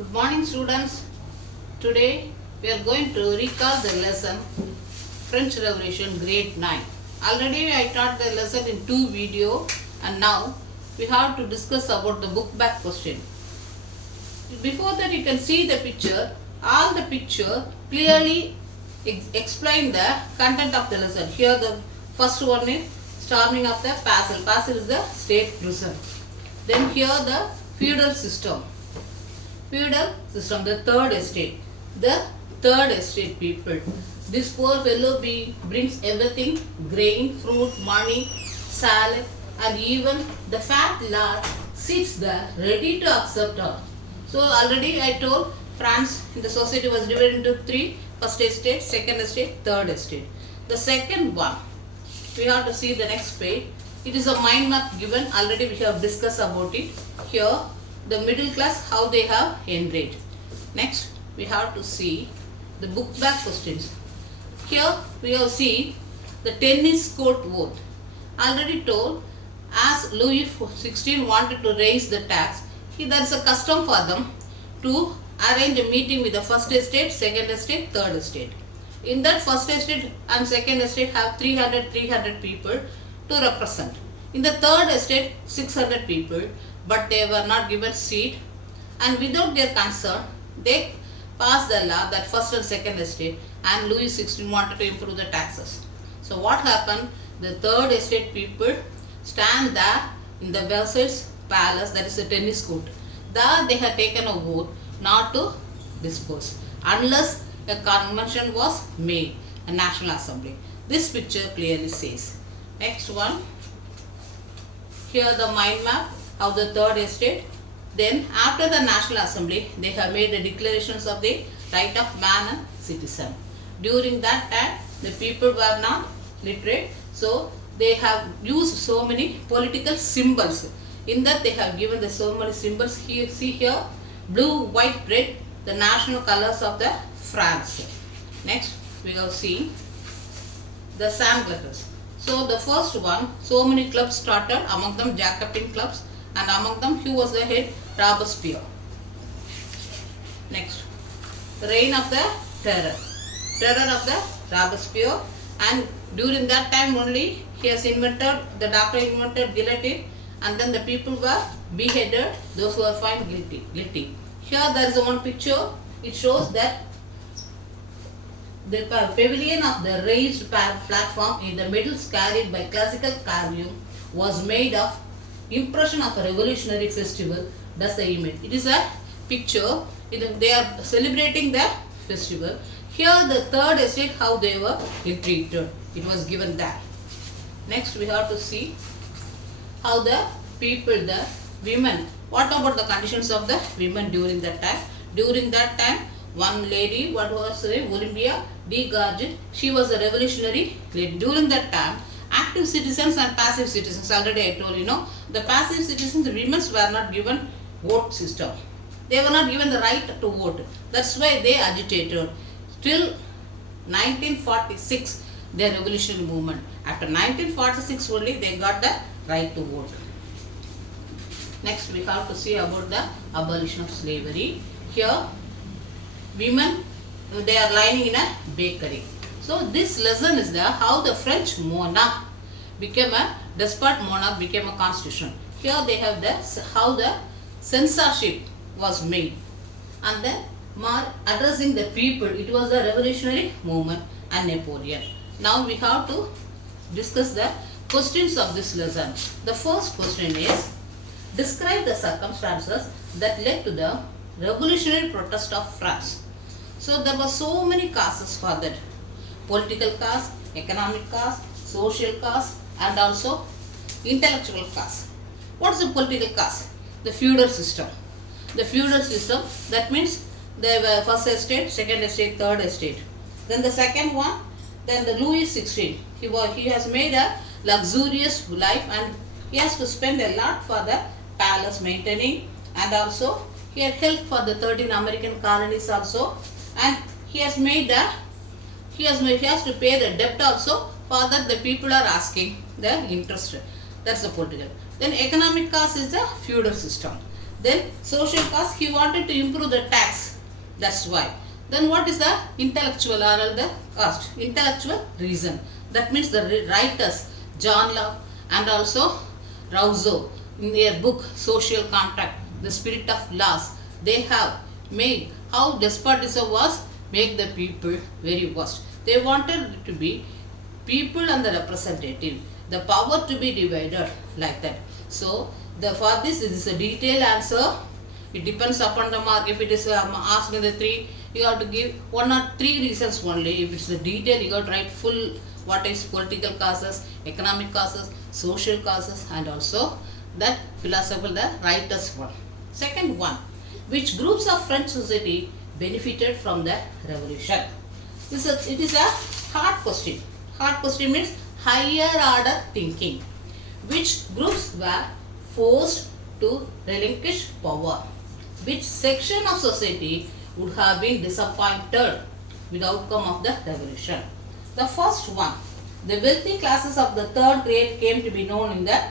Good morning, students. Today we are going to recall the lesson French Revolution grade 9. Already I taught the lesson in 2 video and now we have to discuss about the book back question. Before that you can see the picture. All the picture clearly explain the content of the lesson. Here the first one is storming of the Passel. Passel is the state prison. Then here the feudal system. Feudal system, the third estate. The third estate people. This poor fellow brings everything, grain, fruit, money, salad, and even the fat lad sits there ready to accept her. So already I told France in the society was divided into 3. First estate, second estate, third estate. The second one, we have to see the next page. It is a mind map given. Already we have discussed about it. Here the middle class, how they have enraged. Next we have to see the book back questions. Here we have seen the tennis court vote. Already told, as Louis XVI wanted to raise the tax, there is a custom for them to arrange a meeting with the first estate, second estate, third estate. In that first estate and second estate have 300 people to represent. In the third estate 600 people, but they were not given seat, and without their consent they passed the law that first and second estate, and Louis XVI wanted to improve the taxes. So what happened? The third estate people stand there in the Versailles palace, that is a tennis court. There they had taken a vote not to dispose unless a convention was made, a national assembly. This picture clearly says. Next one. Here the mind map of the third estate. Then after the National Assembly, they have made the declarations of the right of man and citizen. During that time, the people were not literate, so they have used so many political symbols. In that they have given the so many symbols. Here, see here, blue, white, red, the national colors of the France. Next, we have seen the Sangletters. So the first one, so many clubs started, among them Jacobin clubs, and among them who was the head? Robespierre. Next, the reign of the terror. Terror of the Robespierre, and during that time only the doctor invented guillotine, and then the people were beheaded, those who were found guilty. Here there is one picture, it shows that the pavilion of the raised platform in the middle, carried by classical carving, was made of impression of a revolutionary festival. That's the image. It is a picture. They are celebrating the festival. Here the third estate, how they were treated. It was given there. Next we have to see how the people, the women, what about the conditions of the women during that time? During that time, one lady, what was her name? Olympia de Gouges, she was a revolutionary lady. During that time, active citizens and passive citizens, already I told you, the passive citizens, the women were not given vote system. They were not given the right to vote. That's why they agitated. Till 1946, their revolutionary movement. After 1946 only, they got the right to vote. Next, we have to see about the abolition of slavery. Here, women, they are lining in a bakery. So this lesson is how the French monarch became a despot monarch, became a constitution. Here they have how the censorship was made, and then addressing the people. It was the revolutionary movement and Napoleon. Now we have to discuss the questions of this lesson. The first question is, describe the circumstances that led to the revolutionary protest of France. So there were so many causes for that. Political cause, economic cause, social cause, and also intellectual cause. What is the political cause? The feudal system. The feudal system, that means the first estate, second estate, third estate. Then the second one, then the Louis XVI. He has made a luxurious life, and he has to spend a lot for the palace maintaining, and also he had helped for the 13 American colonies also, and he has to pay the debt also. For that the people are asking the interest. That's the political. Then economic cause is the feudal system. Then social cause, he wanted to improve the tax. That's why. Then what is the intellectual or the cost? Intellectual reason. That means the writers, John Locke and also Rousseau, in their book Social Contract, The Spirit of Laws, they have made how despotism was make the people very worst. They wanted it to be people and the representative, the power to be divided like that. So for this is a detailed answer. It depends upon the mark. If it is asked in the 3, you have to give 1 or 3 reasons only. If it's the detail, you have to write full what is political causes, economic causes, social causes, and also that philosophical, the writers one. Second one, which groups of French society benefited from the revolution? It is a hard question. Hard question means higher order thinking. Which groups were forced to relinquish power? Which section of society would have been disappointed with the outcome of the revolution? The first one, the wealthy classes of the third grade came to be known in the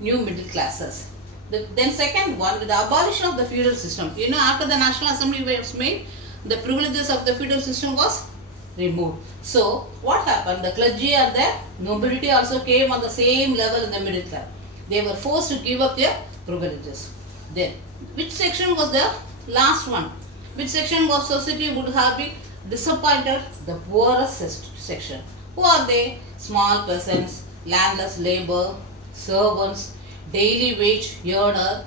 new middle classes. Then second one, with the abolition of the feudal system. You know, after the National Assembly was made, the privileges of the feudal system was removed. So what happened? The clergy and the nobility also came on the same level in the middle class. They were forced to give up their privileges. Then, which section was the last one? Which section of society would have been disappointed? The poorest section. Who are they? Small peasants, landless labor, servants, daily wage earner,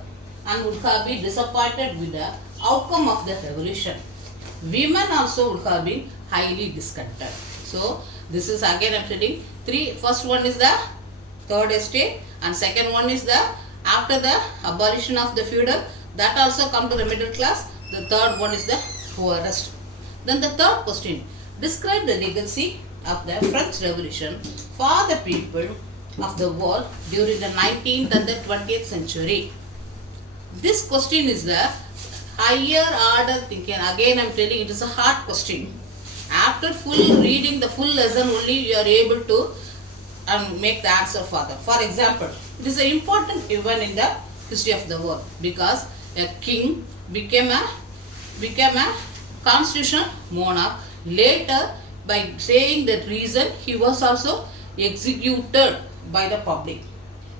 and would have been disappointed with the outcome of the revolution. Women also would have been highly discontented. So this is again I am telling 3. First one is the third estate, and second one is the after the abolition of the feudal, that also come to the middle class. The third one is the poorest. Then the third question, describe the legacy of the French Revolution for the people of the world during the 19th and the 20th century. This question is the higher order thinking. Again I am telling it is a hard question. After full reading the full lesson only you are able to make the answer for that. For example, it is an important event in the history of the world because a king became a constitutional monarch. Later, by saying that reason, he was also executed by the public.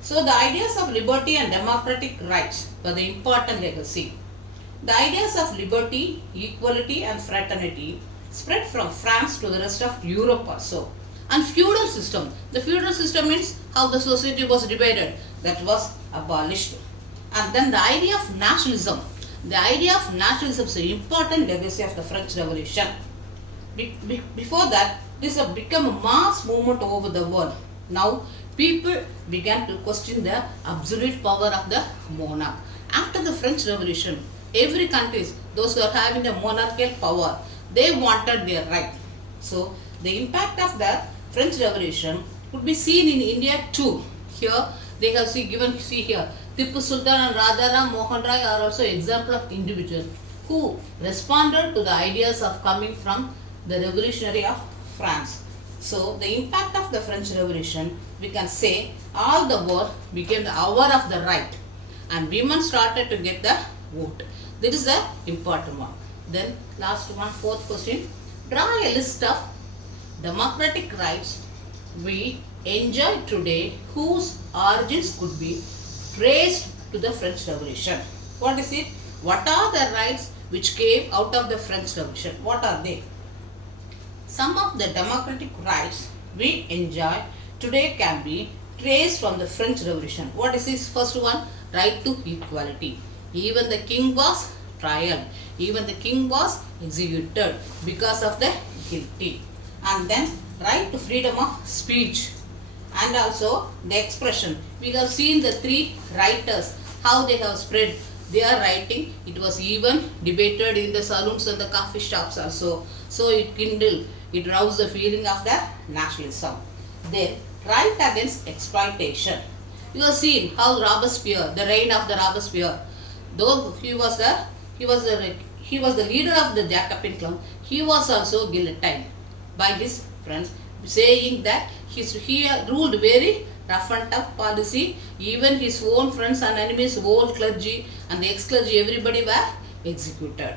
So the ideas of liberty and democratic rights were the important legacy. The ideas of liberty, equality and fraternity spread from France to the rest of Europe also. And feudal system. The feudal system means how the society was divided. That was abolished. And then the idea of nationalism. The idea of nationalism is an important legacy of the French Revolution. Before that, this had become a mass movement over the world. Now, people began to question the absolute power of the monarch. After the French Revolution, every country, those who are having the monarchical power, they wanted their right. So, the impact of the French Revolution could be seen in India too. Here, they have see here, Tipu Sultan and Rajaram Mohan Rai are also example of individuals who responded to the ideas of coming from the revolutionary of France. So, the impact of the French Revolution, we can say all the world became the hour of the right and women started to get the vote. This is the important one. Then last one, fourth question. Draw a list of democratic rights we enjoy today whose origins could be traced to the French Revolution. What is it? What are the rights which came out of the French Revolution? What are they? Some of the democratic rights we enjoy today can be traced from the French Revolution. What is this? First one, right to equality. Even the king was trial. Even the king was executed because of the guilty. And then right to freedom of speech and also the expression. We have seen the 3 writers, how they have spread their writing. It was even debated in the saloons and the coffee shops also. So it kindled, it roused the feeling of the nationalism. Then right against exploitation. You have seen how Robespierre, the reign of the Robespierre, though he was the leader of the Jacobin Club, he was also guillotined by his friends, saying that he ruled very rough and tough policy. Even his own friends and enemies, old clergy and the ex-clergy, everybody were executed.